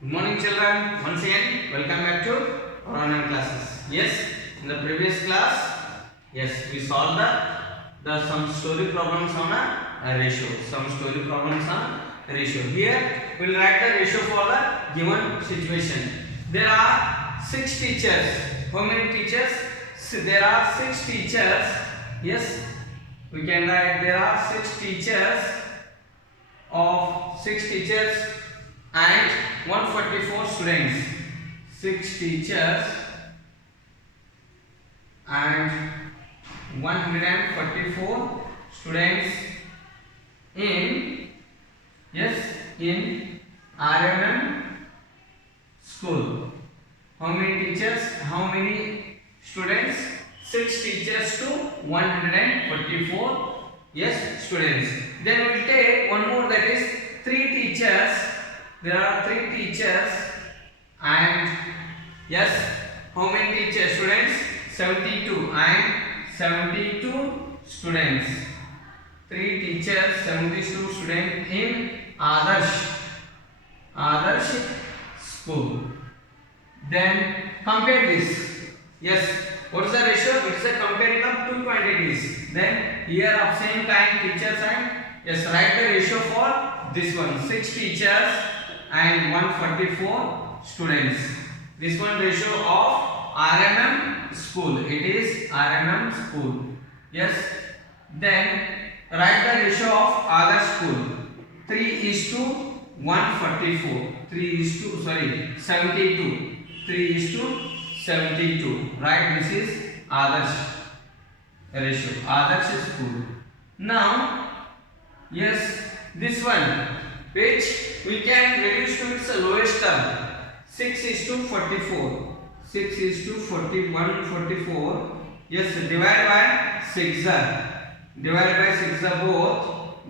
Good morning, children. Once again, welcome back to our online classes. Yes, in the previous class, yes, we solved the some story problems on a ratio. Some story problems on a ratio. Here, we will write the ratio for the given situation. There are 6 teachers. How many teachers? There are 6 teachers. Yes, we can write there are 6 teachers of 6 teachers and 144 students. 6 teachers and 144 students in in RMM school. How many teachers? How many students? 6 teachers to 144 students. Then we will take one more, that is 3 teachers. There are 3 teachers and how many teachers? Students 72 and 72 students. 3 teachers, 72 students in Adarsh school. Then compare this. What is the ratio? It is a comparing of 2 quantities. Then here of same kind teachers and write the ratio for this one, 6 teachers and 144 students. This one ratio of RMM school. It is RMM school. Then write the ratio of other school. 3:144. 72. 3:72. Right? This is Adarsh ratio. Adarsh school. Now, this one, which we can reduce to its lowest term. 6:44. 6:4144. Divide by 6. Divide by 6 both.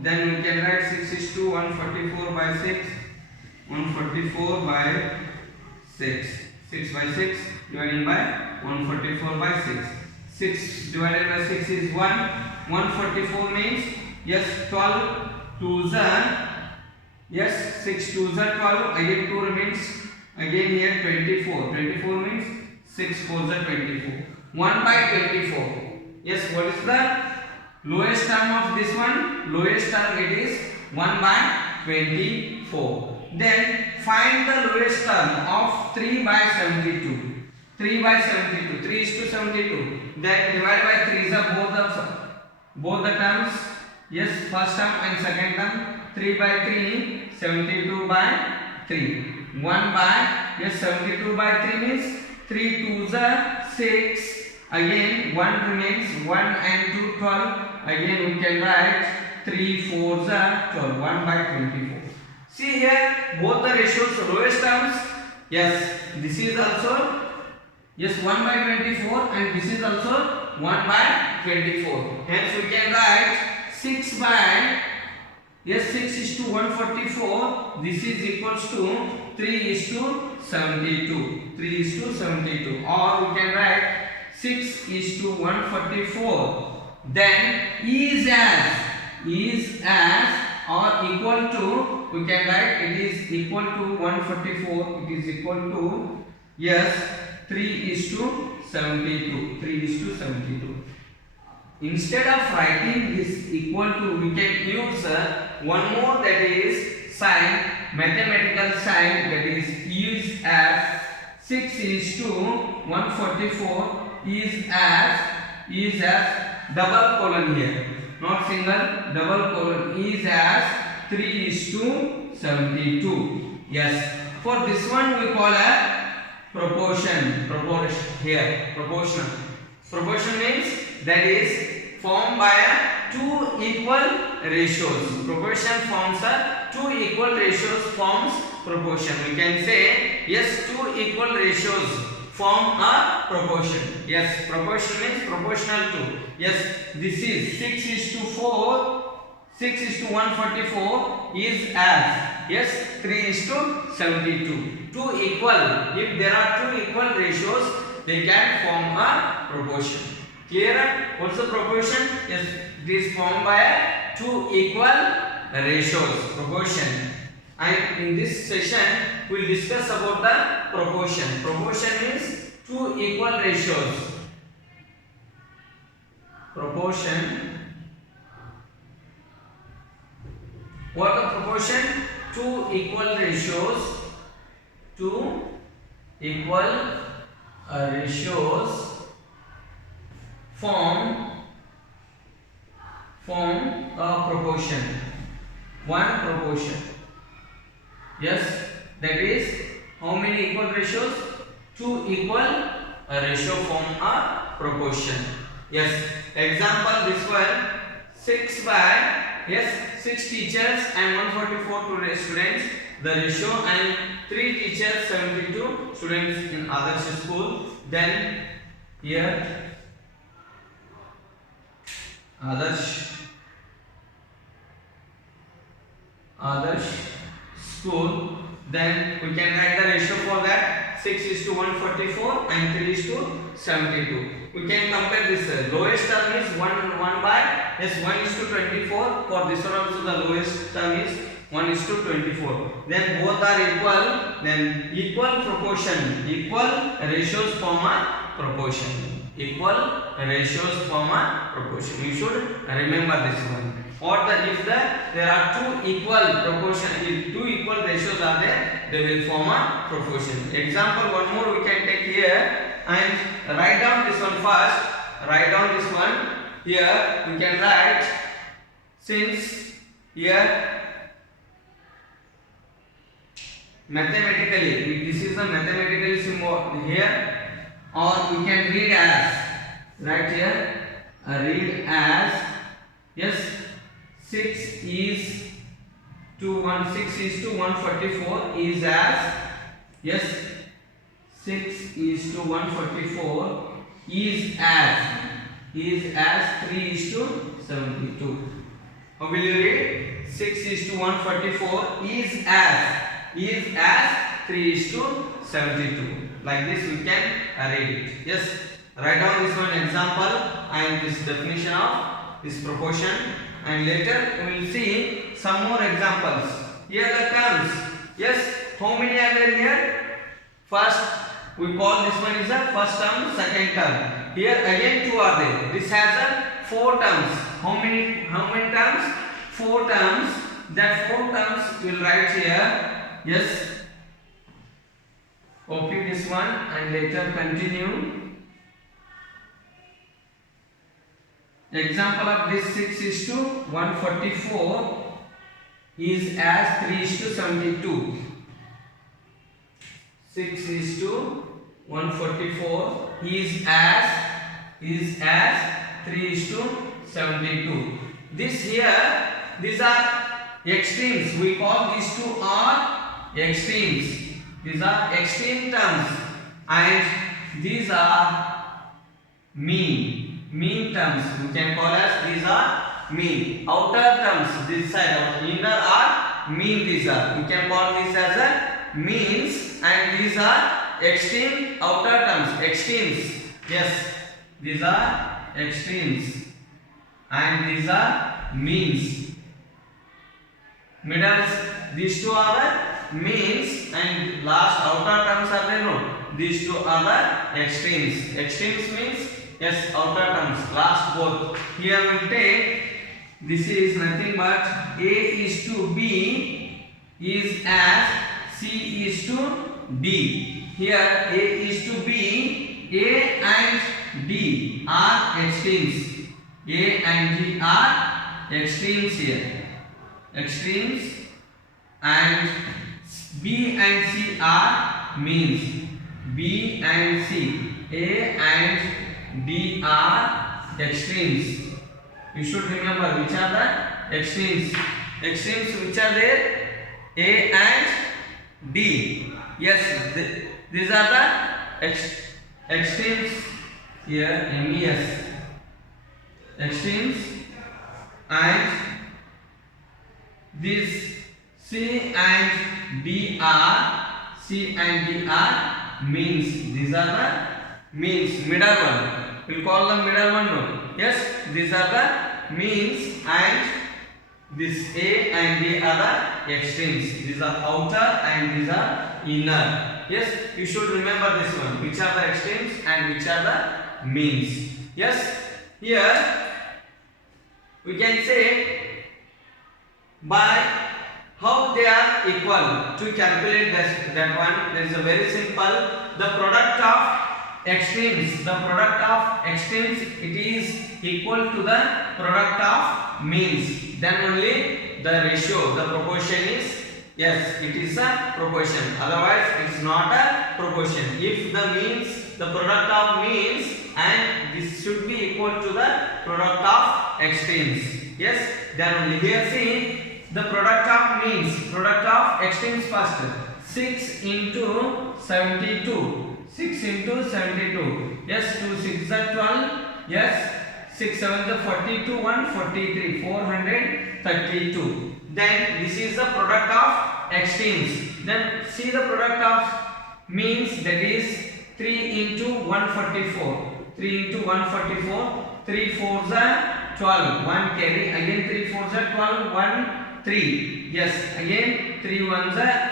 Then we can write 6:144 by 6. 144 by 6. 6 by 6 dividing by 144 by 6. 6 divided by 6 is 1. 144 means 12 2s are 6 2s are 12. Again 2 remains. Again here 24. 24 means 6 4s are 24. 1 by 24. What is the lowest term of this one? Lowest term, it is 1 by 24. Then find the lowest term of 3 by 72. 3 by 72. 3:72. Then divide by 3 is both the terms. First term and second term. 3 by 3, 72 by 3. 1 by 72 by 3 means 3 2s are 6. Again 1 remains. 1 and 2 12. Again we can write 3 4s are 12. 1 by 24. See here both the ratios, lowest terms. This is also 1 by 24 and this is also 1 by 24. Hence we can write 6 by 6:144. This is equals to 3:72. 3:72. Or we can write 6:144. Then is as or equal to, we can write it is equal to 144. It is equal to 3:72. 3:72. Instead of writing this equal to, we can use one more, that is sign, mathematical sign, that is as 6:144 is as double colon here, not single, double colon, is as 3:72. For this one we call a proportion. Proportional. Proportion means that is formed by 2 equal ratios. Proportion forms 2 equal ratios forms proportion. We can say 2 equal ratios form a proportion. Proportion means proportional to. This is 6:4. 6:144 is as 3:72. 2 equal. If there are 2 equal ratios, they can form a proportion. Clear? Also proportion is formed by 2 equal ratios. Proportion. And in this session we will discuss about the proportion. Proportion means two equal ratios. Proportion. What are proportion? Two equal ratios. Two equal ratios form a proportion. One proportion. Yes, that is how many equal ratios? Two equal ratio form a proportion. Yes, example this one 6 by, yes, 6 teachers and 144 students, the ratio, and 3 teachers 72 students in other school. Then here Adarsh school, then we can write the ratio for that 6:144 and 3:72. We can compare this. Lowest term is 1 by, yes, 1:24. For this one also the lowest term is 1:24. Then both are equal. Then equal proportion, equal ratios form a proportion. Equal ratios form a proportion. You should remember this one. Or if there are two equal proportion, if two equal ratios are there, they will form a proportion. Example one more we can take here and write down this one first. Write down this one. Here we can write, since here mathematically, this is the mathematical symbol here, or we can read as, right here, read as, yes, 6 is to 144 is as, yes, 6 is to 144 is as 3:72. How will you read? 6 is to 144 is as 3:72. Like this we can read it. Yes, write down this one example and this definition of this proportion, and later we will see some more examples. Here the terms. Yes, how many are there here? First we call this one is the first term, second term. Here again two are there. This has a 4 terms. How many terms? 4 terms. That 4 terms we will write here. Yes, copy this one and later continue. Example of this 6:144 is as 3:72. 6:144 is as 3:72. This here, these are extremes. We call these two are extremes. These are extreme terms, and these are mean terms. We can call as these are mean. Outer terms, this side, inner are mean. These are, we can call this as a means, and these are extreme outer terms, extremes. Yes, these are extremes and these are means. Middles, these two are the means, and last outer terms are there. No, these two are the extremes. Extremes means, yes, outer terms, last both. Here we will take, this is nothing but A is to B is as C is to D. Here A is to B, A and D are extremes. A and D are extremes here. Extremes, and B and C are means. B and C, A and D are extremes. You should remember which are the extremes. Extremes which are there, A and D. Yes, these are the extremes here, MES. Extremes, and these C and D are means. These are the means, middle one. We'll call them middle one. No. Yes, these are the means, and This A and B are the extremes. These are outer and these are inner. Yes, you should remember this one. Which are the extremes and which are the means. Yes, here we can say by how they are equal. To calculate that one, there is a very simple. The product of extremes, it is equal to the product of means. Then only the ratio, the proportion is, yes, it is a proportion. Otherwise, it is not a proportion. If the means, the product of means, and this should be equal to the product of extremes. Yes, then only here see. The product of means, product of extremes first. 6 into 72. 6 into 72. Yes, 2 6 are 12. Yes, 6 7 are 42. 1 43. 432. Then this is the product of extremes. Then see the product of means, that is 3 into 144. 3 into 144. 3 4s are 12. 1 carry. Again 3 4s are 12. 1 3. Yes, again 3 1s are,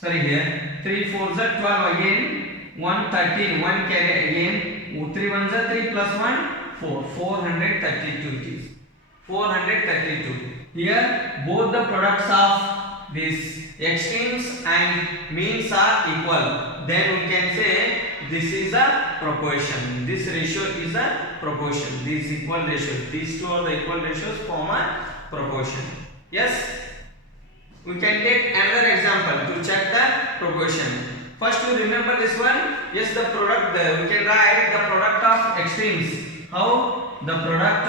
sorry, here 3 4s are 12. Again 1 13. 1 carry. Again 3 1s are 3 plus 1 4. 432 it is. 432. Here both the products of these extremes and means are equal. Then we can say this is a proportion. This ratio is a proportion. These equal ratios. These two are the equal ratios form a proportion. Yes, we can take another example to check the proportion. First, you remember this one. Yes, the product. We can write the product of extremes. How? The product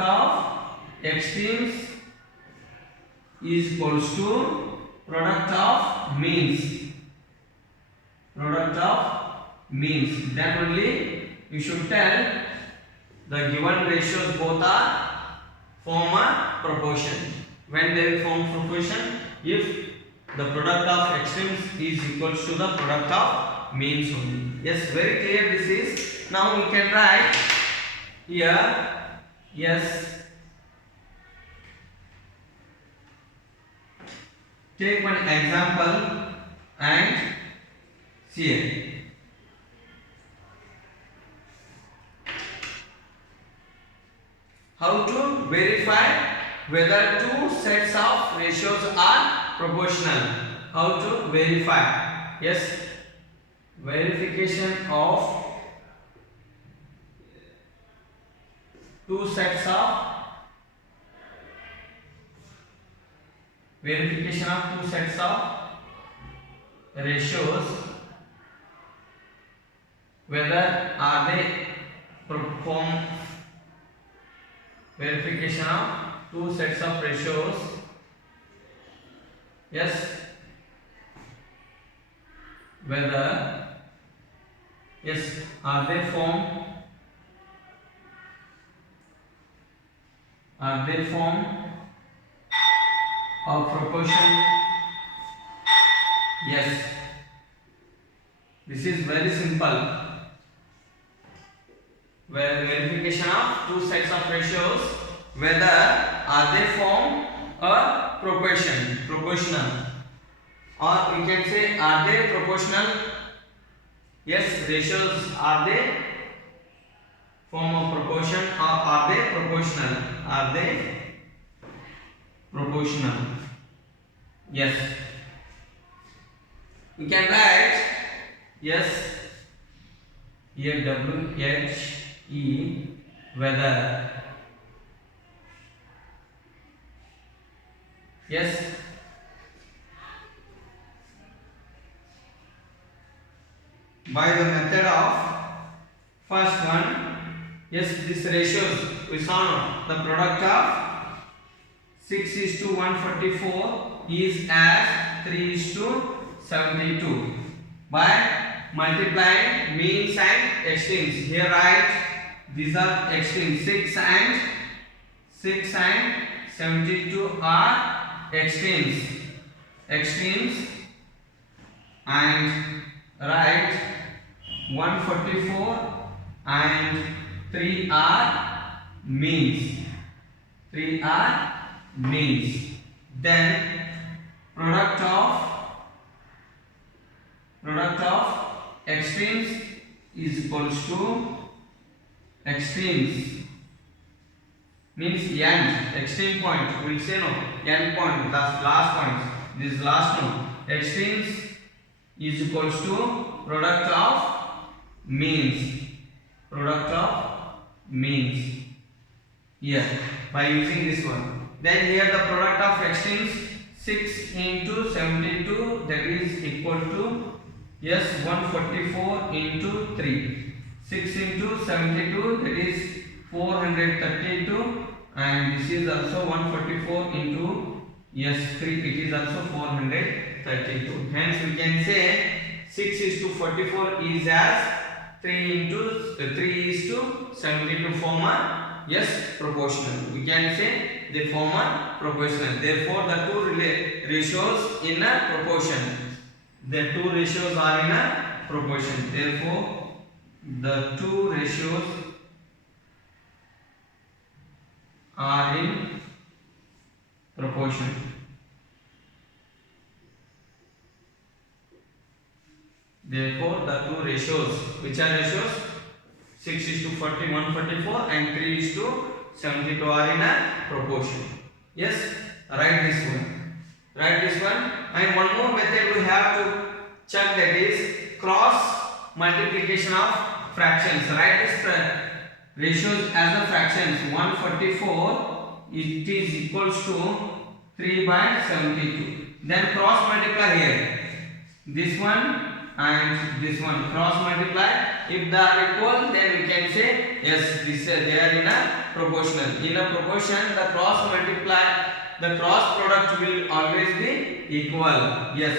of extremes is equals to product of means. Product of means. Then only you should tell the given ratios both are form a proportion. When they will form proportion, if the product of extremes is equals to the product of means only. Yes, very clear this is. Now we can write here. Yes, take one example and see it. How to verify whether two sets of ratios are proportional. How to verify? Yes, verification of two sets of ratios, whether are they perform verification of two sets of ratios. Yes, whether, yes, are they form of proportion? Yes, this is very simple. Where verification of two sets of ratios, whether are they form a proportional, or we can say are they proportional. Yes, ratios, are they form of proportion or are they proportional? Are they proportional? Yes, we can write, yes, here WHE, whether. Yes, by the method of first one. Yes, this ratios we saw. The product of 6 is to 144 is as 3 is to 72 by multiplying means and extremes. Here write these are extremes. 6 and 72 are extremes, and write 144 and 3 are means. 3 are means. Then product of extremes is equals to extremes means end extreme point. We will say no end point. That's last point. This last one. Extremes is equals to product of means. Product of means. Here by using this one. Then here the product of extremes 6 into 72, that is equal to 144 into 3. 6 into 72, that is 432, and this is also 144 into 3, it is also 432. Hence we can say 6 is to 44 is as 3 is to 72 form a proportional. We can say they form a proportional. Therefore the two ratios in a proportion. The two ratios are in a proportion. Therefore the two ratios are in proportion. Therefore the two ratios, which are ratios? 6 is to 40, 144, and 3 is to 72 are in a proportion. Yes, write this one. Write this one. And one more method we have to check, that is cross multiplication of fractions. Write this ratios as a fractions. 144 it is equals to 3 by 72. Then cross multiply here. This one and this one, cross multiply. If they are equal, then we can say yes, they are in a proportional. In a proportion, the cross product will always be equal. Yes,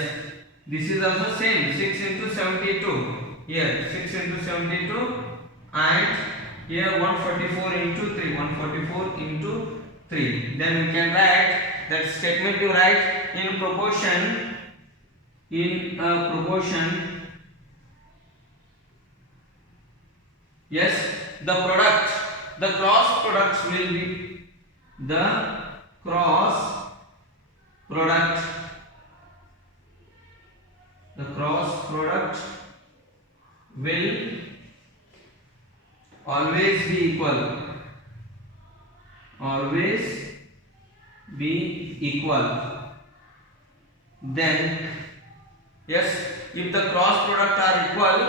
this is also same. 6 into 72. Here 6 into 72, and here 144 into 3. 144 into 3. Then we can write that statement. You write in proportion. In a proportion, yes, the cross products will be the cross product. The cross product will always be equal. Always be equal. Then yes, if the cross product are equal,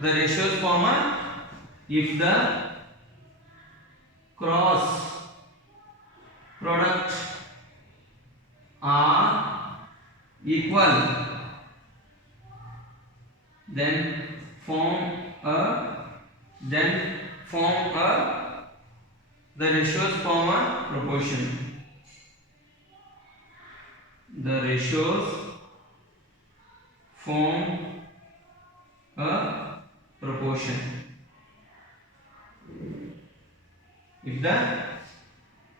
the ratios form a. If the cross product are equal, then form a. The ratios form a proportion. The ratios form a proportion. If the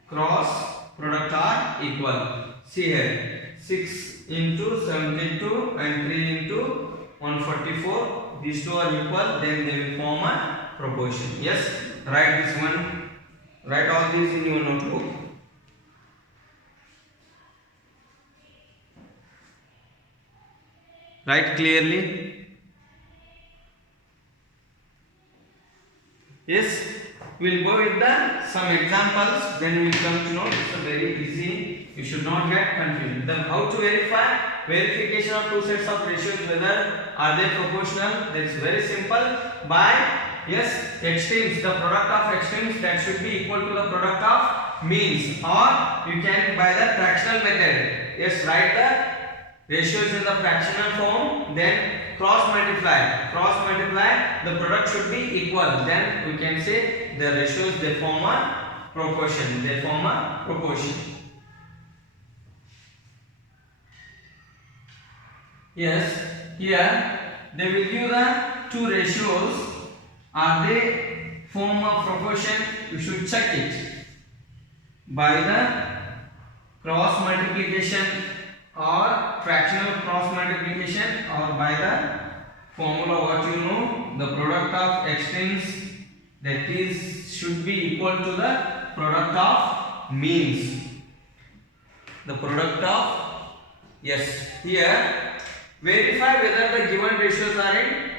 cross product are equal. See here, 6 into 72 and 3 into 144. These two are equal, then they will form a proportion. Yes, write this one. Write all these in your notebook. Write clearly. Yes, we will go with some examples. Then we will come to know. It's very easy. You should not get confused. Then how to verify? Verification of two sets of ratios, whether are they proportional? That's very simple. By extremes, the product of extremes, that should be equal to the product of means, or you can by the fractional method. Yes, write the ratios in the fractional form, then cross multiply. The product should be equal. Then we can say the ratios, they form a proportion. Yes, here they will give the two ratios. Are they form a proportion? You should check it by the cross multiplication or fractional cross multiplication, or by the formula what you know, the product of extremes, that is should be equal to the product of means. The product of, yes, here verify whether the given ratios are in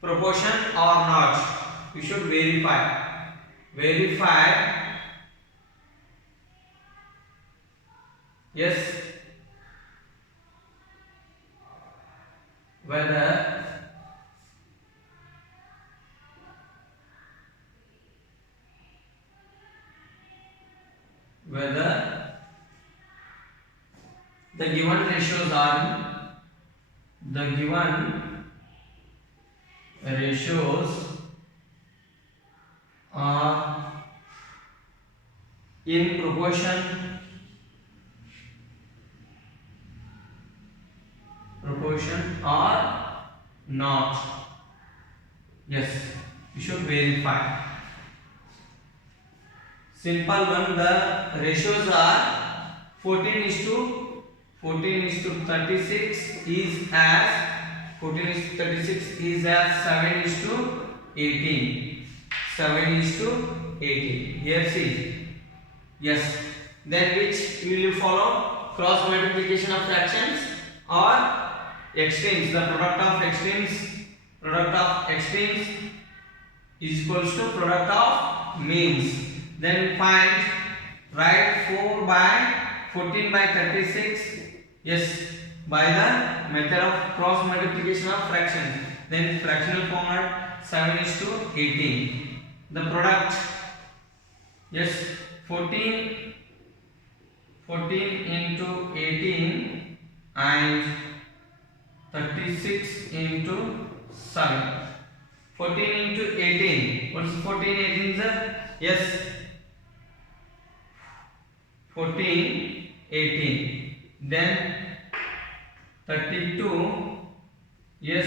proportion or not. You should verify yes, whether the given ratios are in proportion or not. Yes, you should verify. Simple one, the ratios are 14:36 is as 14:36 is as 7:18. 7:18. Here see. Yes. Then which will you follow? Cross multiplication of fractions or extremes. The product of extremes is equals to product of means. Then write 14/36. Yes, by the method of cross multiplication of fractions. Then fractional format 7:18. The product, yes, 14 into 18 and 36 into 7. 14 into 18. What is 14? 18 sir? Yes. 14, 18. Then 32. Yes.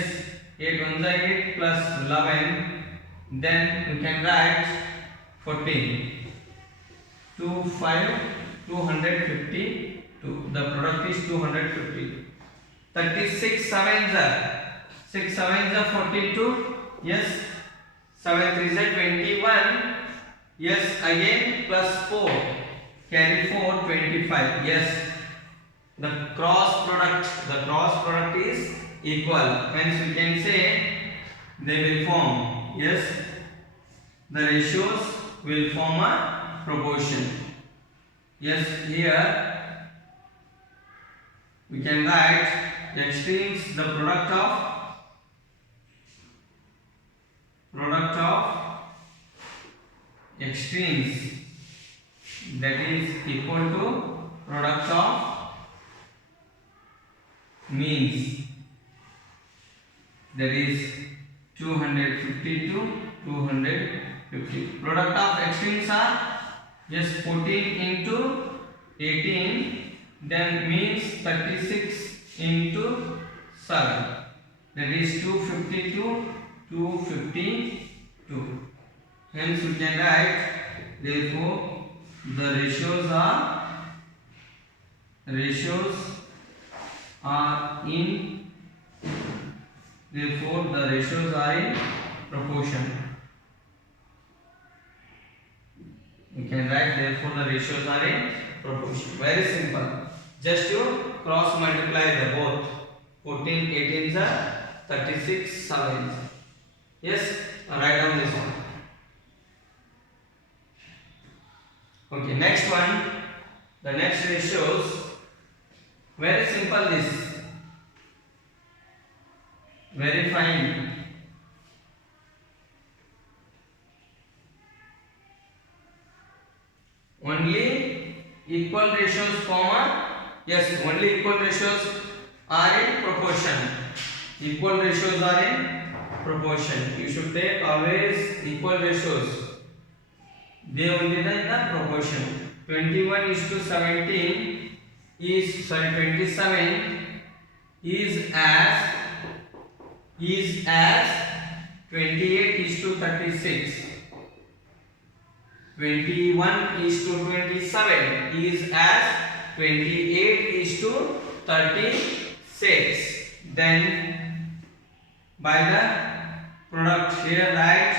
8 ones are 8 plus 11. Then you can write 14. 252. The product is 250. 36 sevens are 6 sevens are 42. Yes. 7 threes are 21. Yes. Again plus 4. Carry 4, 25. Yes. The cross product is equal. Hence we can say they will form. Yes. The ratios will form a proportion. Yes. Here we can write extremes, the product of extremes, that is equal to product of means, that is 250 to 250. Product of extremes are, yes, 14 into 18, then means 36 into 7, that is 252. Hence we can write, therefore the ratios are in proportion. We can write, therefore the ratios are in proportion. Very simple. Just you cross multiply the both. 14 18s are 36 sevens. Yes, write down this one. Okay, next one. The next ratios. Very simple this. Very fine. Only equal ratios form. Yes, only equal ratios are in proportion. Equal ratios are in proportion. You should take always equal ratios. They only in the proportion. 21:17 is 27 is as 28:36. 21:27 is as 28:36. Then by the product, here write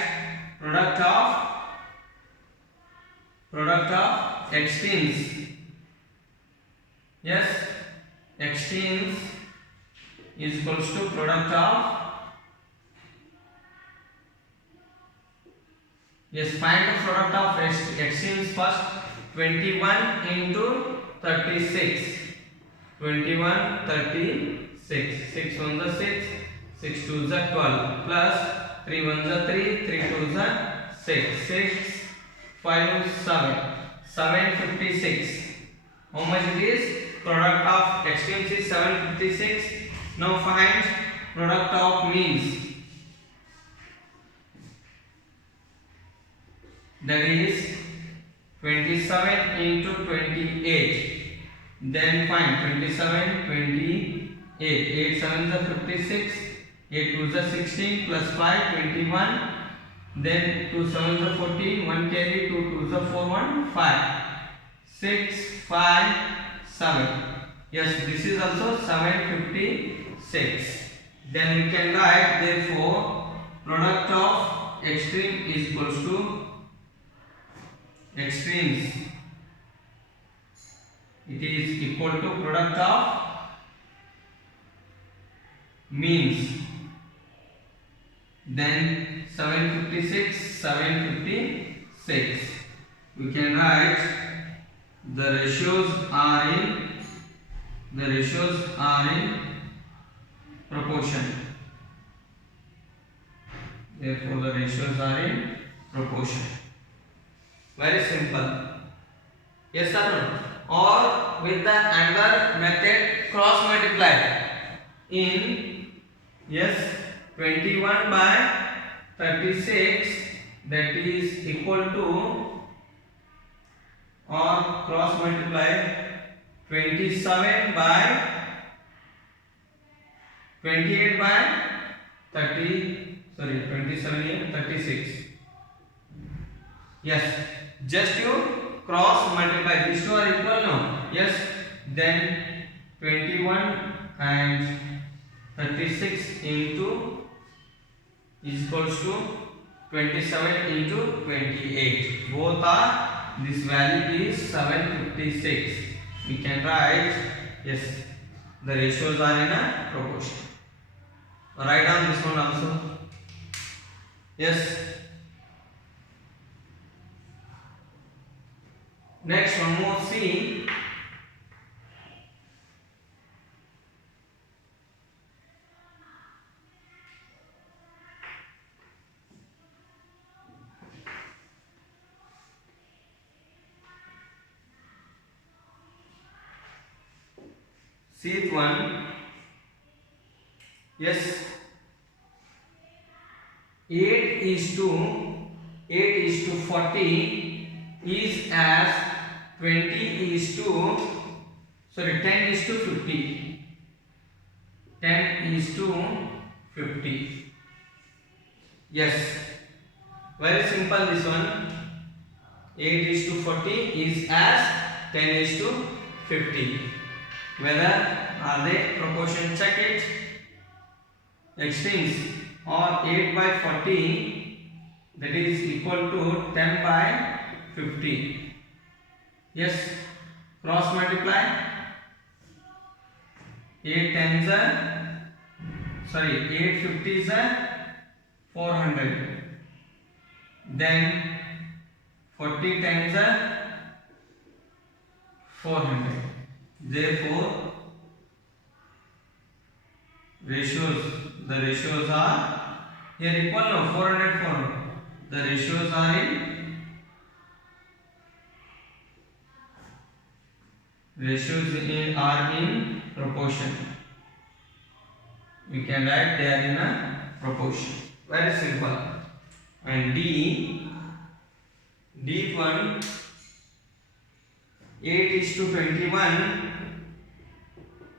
product of extremes. Yes, extremes is equals to product of. Yes, find the product of extremes first. 21 into 36. 21, 36. 6 1 is 6. 6 2 is 12. Plus 3 1 is 3. 3 2 is 6. 6 5 7. 756. How much it is? Product of extremes is 756. Now find product of means. That is 27 into 28. Then find 27, 28. 8 7 is 56. 8 2 is 16 plus 5, 21. Then 2 7 is 14. 1 carry, 2 2 is 4, 1, 5. 6, 5, 7. Yes, this is also 756. Then we can write therefore product of extreme is equals to extremes. It is equal to product of means. Then 756, 756. We can write the ratios are in proportion. Therefore the ratios are in proportion. Very simple. Yes or no? Or with the another method, cross multiply. In, yes, 21 by 36, that is equal to, or cross multiply 27 by 28 by 27 here 36. Yes, just you cross multiply, these two are equal now. Yes, then 21 and 36 into is equals to 27 into 28. Both are, this value is 756. We can write, yes, the ratios are in a proportion. Write down this one also. Yes. Next one more, see. See one. Yes. 8 is to 40 is as 20 is to, 10 is to 50. 10 is to 50. Yes. Very simple this one. 8 is to 40 is as 10 is to 50. Whether are they proportion, check it. Extremes, or 8 by 40, that is equal to 10 by 50. Yes, cross multiply. 8 tens are, 8 50s are 400. Then 40 tens are 400. Therefore, the ratios are here equal now, 400, 400. The ratios are in proportion. We can write they are in a proportion. Very simple. And D1, 8 is to 21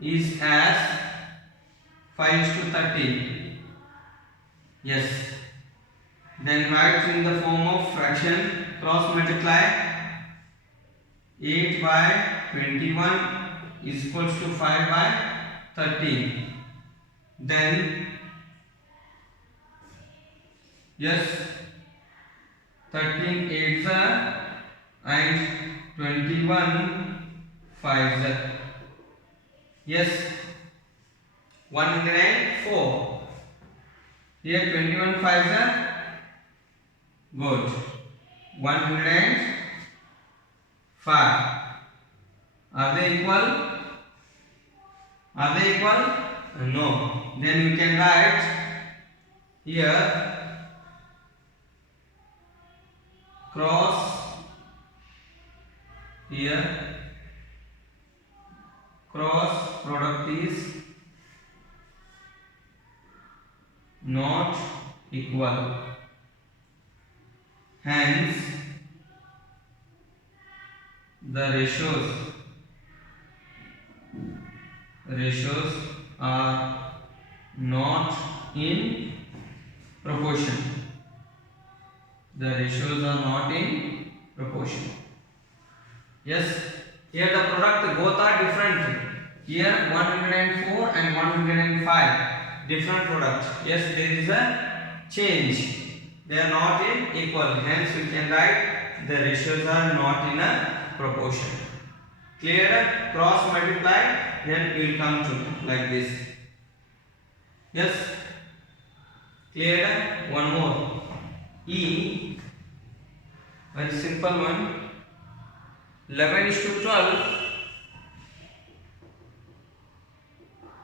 is as 5 is to 13. Yes. Then write in the form of fraction, cross multiply. 8 by 21 is equals to 5 by 13. Then, yes, 13 8s are and 21 5s. Yes, 104. Here 21 5s. Good. 105. Are they equal? Are they equal? No. Then we can write here cross here cross product is not equal. Hence the ratios are not in proportion. The ratios are not in proportion. Yes, here the product both are different. Here 104 and 105 different products. Yes, there is a change. They are not in equal. Hence we can write the ratios are not in a proportion. Clear? Cross multiply, then we will come to like this. Yes, clear? One more. E, very simple one. 11:12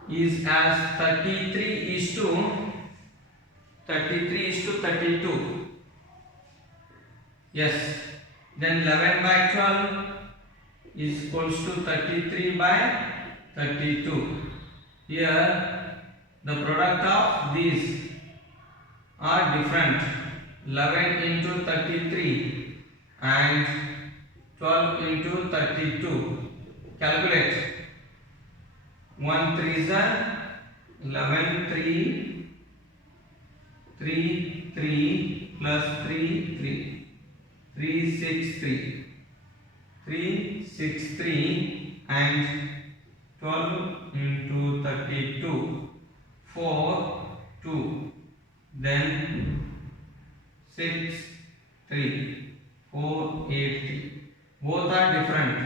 is as 33:32. Yes, then 11/12 is equals to 33/32. Here the product of these are different. 11 into 33 and 12 into 32. Calculate. 1 3s are 11, 3 plus 3 363 and 12 into 32 4 2, then 6 3 4 8 3. Both are different.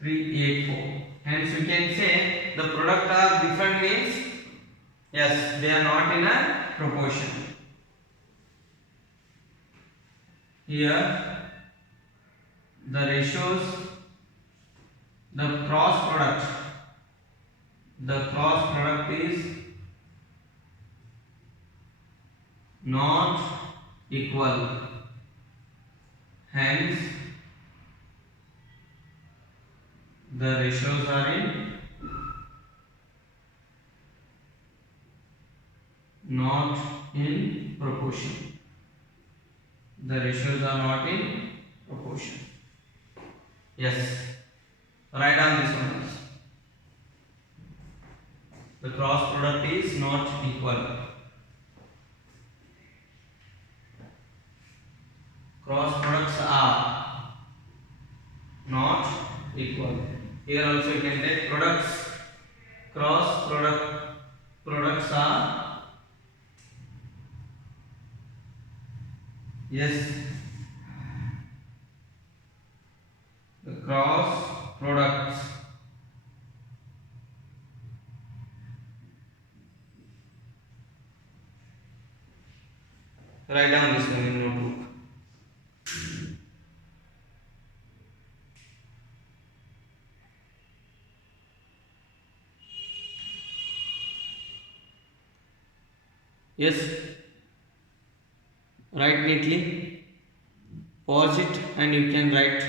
3 8 4. Hence we can say the product are different means yes, they are not in a proportion. Here the ratios, the cross product is not equal. Hence the ratios are not in proportion. The ratios are not in proportion. Yes, write down this one. The cross product is not equal. Cross products are not equal. Here also you can take products. Cross products are yes. The cross products write down this one in notebook. Yes, write neatly, pause it and you can write.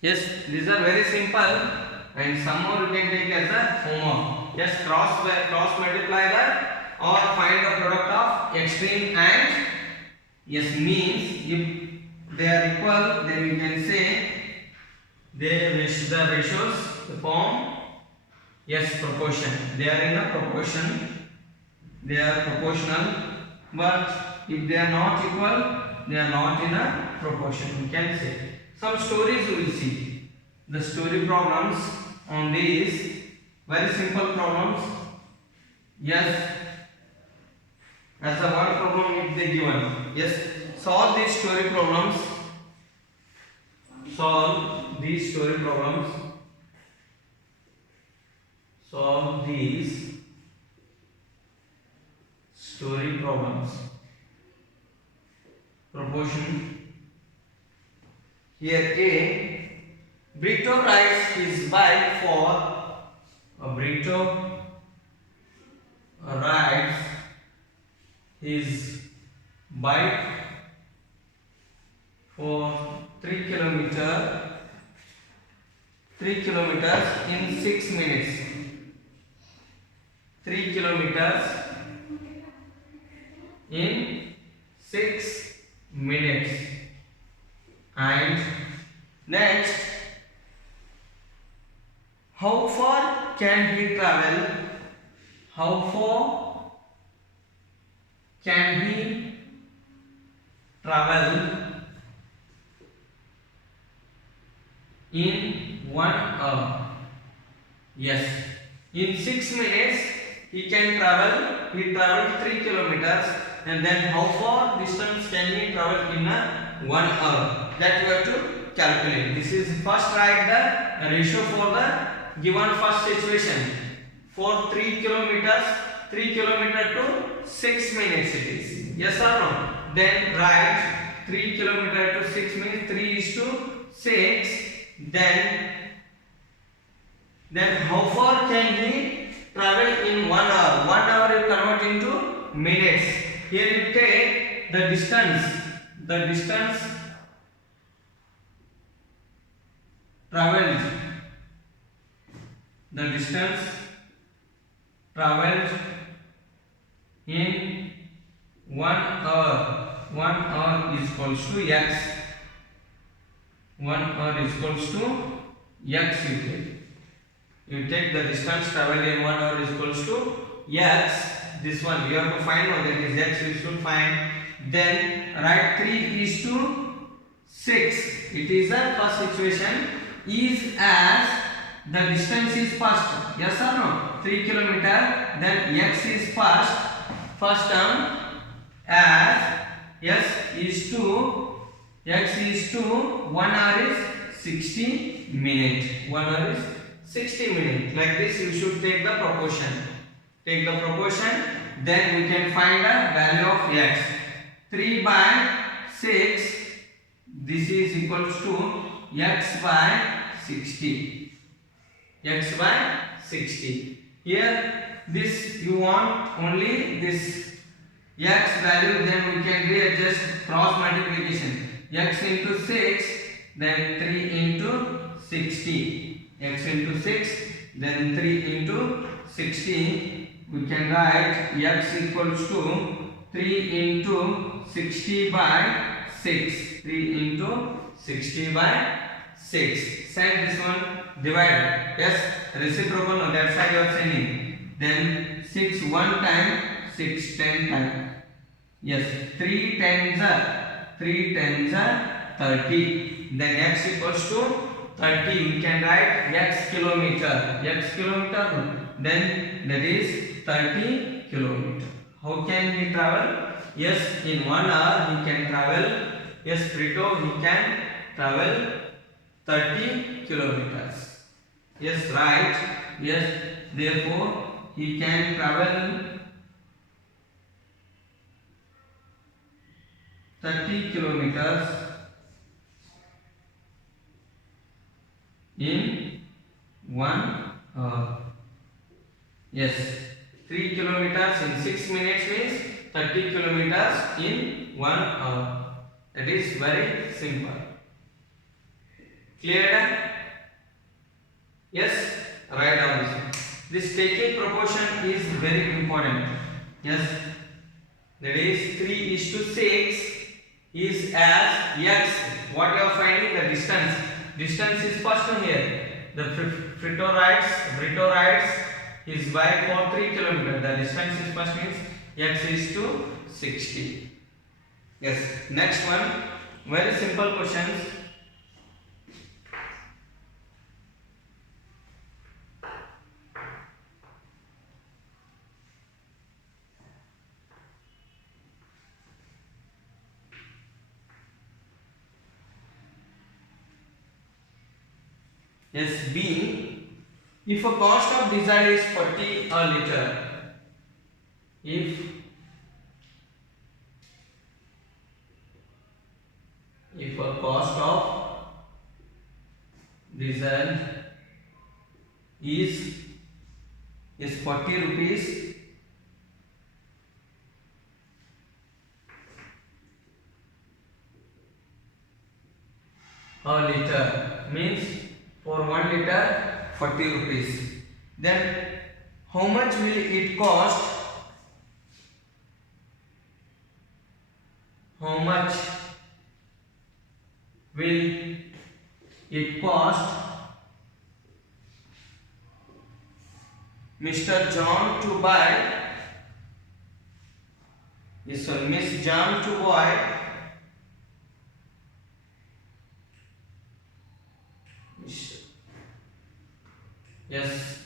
Yes, these are very simple and some more you can take as a homework. Yes, cross multiply that or find the product of extreme and yes means if they are equal then we can say the ratios form yes proportion. They are in a proportion. They are proportional, but if they are not equal, they are not in a proportion. We can say some stories we will see. The story problems on these very simple problems. Yes, as a one problem if they given. Yes, solve these story problems solve these story problems. Solve these story problems. Proportion. Here A. Brito rides his bike for Brito rides his bike for 3 kilometers in 6 minutes. 3 kilometers in 6 minutes. And next, how far can he travel? How far can he travel in 1 hour? Yes, in 6 minutes he can travel. He traveled 3 kilometers, and then how far distance can he travel in a 1 hour? That you have to calculate. This is first write the ratio for the given first situation. For 3 kilometers, 3 kilometer to 6 minutes it is. Yes or no? Then write 3 kilometer to 6 minutes. 3 is to 6. Then how far can he travel in 1 hour? 1 hour you convert into minutes. Here you take the distance. The distance traveled. The distance traveled in 1 hour. 1 hour is equals to x. 1 hour is equals to x you take. You take the distance traveled in 1 hour is equals to x. This one you have to find out, that is x you should find. Then write 3 is to 6. It is the first situation. Is as the distance is first. Yes or no? 3 kilometer. Then x is first term, as yes is to x is to 1 hour is 60 minutes. 1 hour is 60 minutes. Like this you should take the proportion. Take the proportion, then we can find a value of x. 3 by 6, this is equals to x by 60. X by 60. Here this you want only this x value, then we can readjust cross multiplication. X into 6, then 3 into 60. X into 6, then 3 into 60. We can write x equals to 3 into 60 by 6. 3 into 60 by 6. Send this one, divide. Yes, reciprocal, no, that's why you are sending. Then 6 1 time, 6 10 time. Yes, 3 tens are 30. Then x equals to 30. We can write x kilometer. X kilometer, then that is 30 kilometer. How can he travel? Yes, in 1 hour he can travel. Yes, Brito, he can travel 30 kilometers. Yes, right. Yes, therefore he can travel 30 kilometers in 1 hour. Yes, 3 kilometers in 6 minutes means 30 kilometers in 1 hour. That is very simple. Clear? Yes, write down this. This taking proportion is very important. Yes, that is 3 is to 6 is as x. What you are finding? The distance. Distance is first one here. The Brito rides his bike for 3 kilometers. The distance is first means x is to 60. Yes. Next one. Very simple questions. Yes, B. If a cost of diesel is 40 a liter, if a cost of diesel is 40 rupees a liter, means for 1 liter 40 rupees, then how much will it cost? How much will it cost Mr. John to buy, yes sir, Miss John to buy yes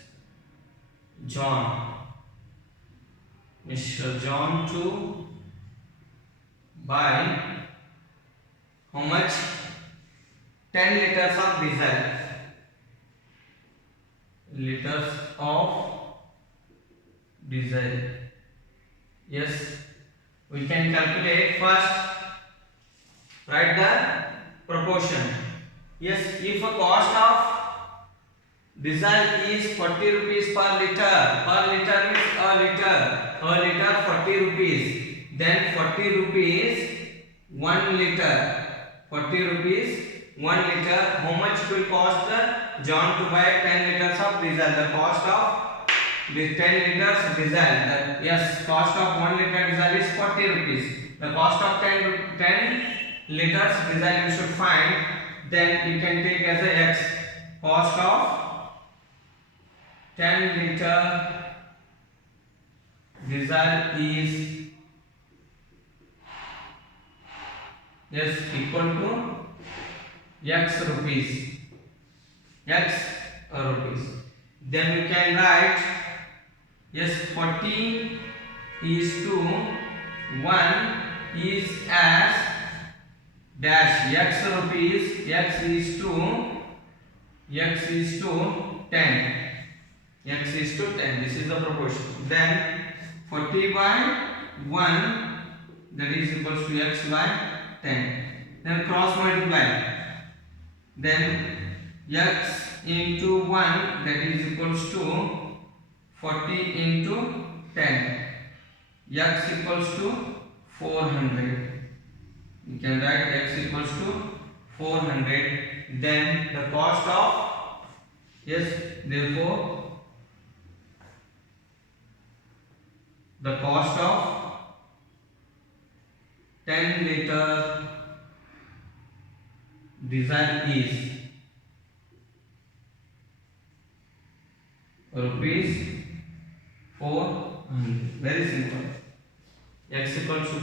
John, Mr. John to buy how much? 10 liters of diesel, liters of diesel. Yes, we can calculate first. Write the proportion. Yes, if a cost of diesel is 40 rupees per liter means a liter 40 rupees, then 40 rupees 1 liter, 40 rupees 1 liter. How much will cost John to buy 10 liters of diesel? The cost of this 10 liters diesel, yes, cost of 1 liter diesel is 40 rupees. The cost of 10 liters diesel you should find. Then you can take as a x. Cost of 10 liter diesel is yes equal to x rupees. Then we can write yes 40 is to 1 is as dash x rupees, x is to 10. X is to 10. This is the proportion. Then 40 by 1, that is equals to x by 10. Then cross multiply. Then x into 1, that is equals to 40 into 10. X equals to 400. You can write x equals to 400. Then the cost of therefore the cost of 10 liter diesel is rupees 400. Very simple. X equals to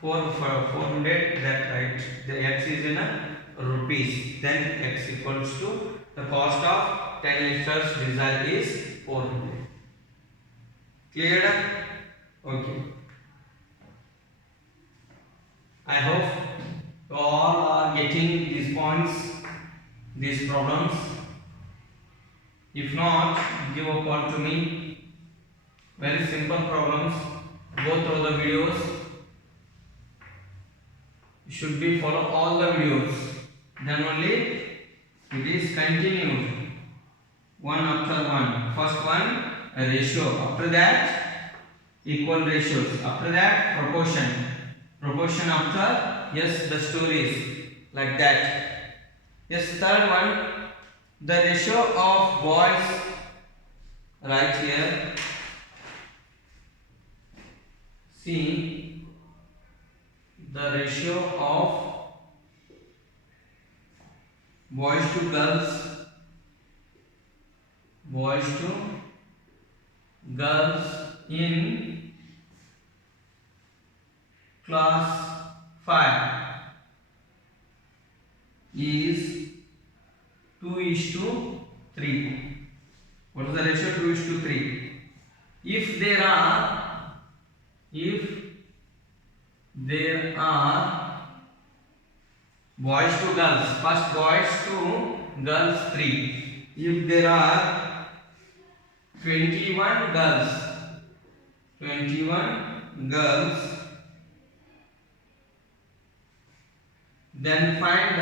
400, that right, the x is in a rupees, then x equals to the cost of 10 liters diesel is 400. Clear? Okay. I hope you all are getting these points, these problems. If not, give a call to me. Very simple problems. Go through the videos. You should be follow all the videos. Then only it is continued. One after one. First one a ratio. After that equal ratios. After that proportion. Proportion after the stories, like that. Third one the ratio of boys, right here. See the ratio of boys to girls in class 5 is 2:3. What is the ratio? 2:3. If there are boys to girls, first boys to girls 3. If there are 21 girls, then find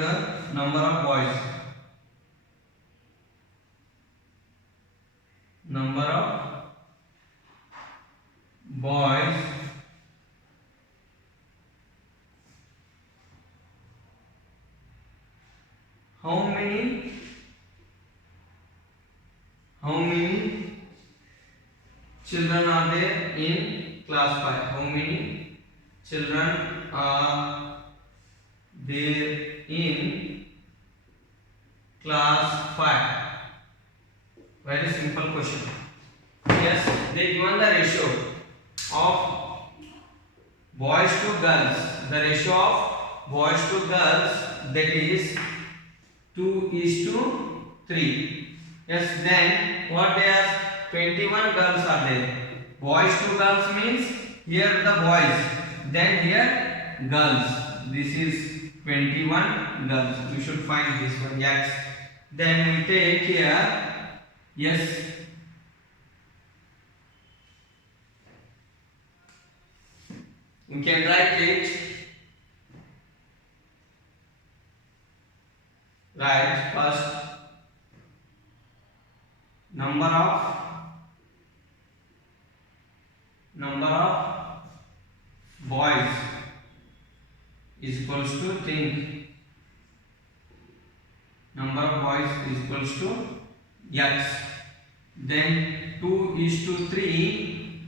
the number of boys. Number of boys how many children are there in class 5? How many children are there in class 5? Very simple question. Yes, they given the ratio of boys to girls. The ratio of boys to girls, that is 2:3. Yes, then what they are? 21 girls are there. Boys to girls means here the boys, then here girls. This is 21 girls. We should find this one. Yes. Then we take here. Yes. We can write it. Right. First, number of boys is equals to, think, number of boys is equals to x. Then 2:3,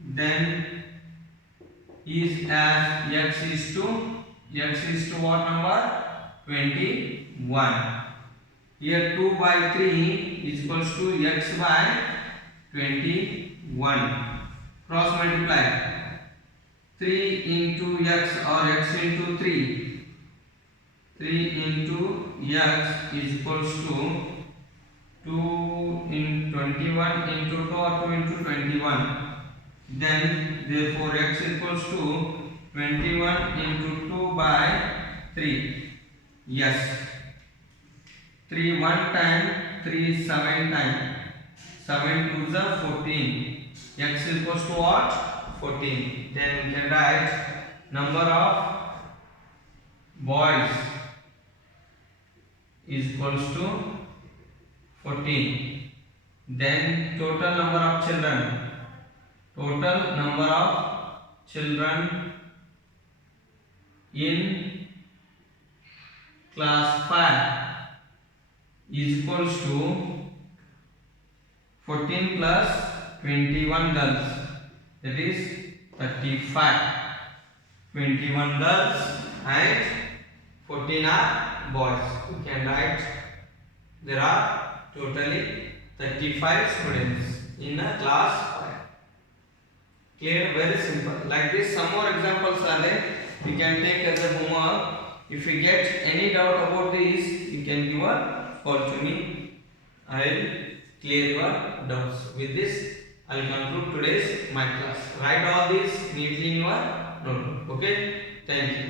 then is as x is to what number? 21. Here 2/3 is equals to x by 21. Cross multiply. 3 into x or x into 3. 3 into x is equals to 2 in 21 into 2 or 2 into 21. Then therefore x equals to 21 into 2/3. Yes. 3 1 time, 3 7 time. 7 2s are 14. X equals to what? 14. Then we can write number of boys is equals to 14. Then total number of children. Total number of children in class 5 is equals to 14 plus 21 girls, that is 35. 21 girls and 14 are boys. You can write there are totally 35 students in a class 5. Clear? Very simple. Like this, some more examples are there. You can take as a homework. If you get any doubt about this, you can give a call to me. I will clear your doubts. With this, I will conclude today's my class. Write all this neatly in your notebook. Okay? Thank you.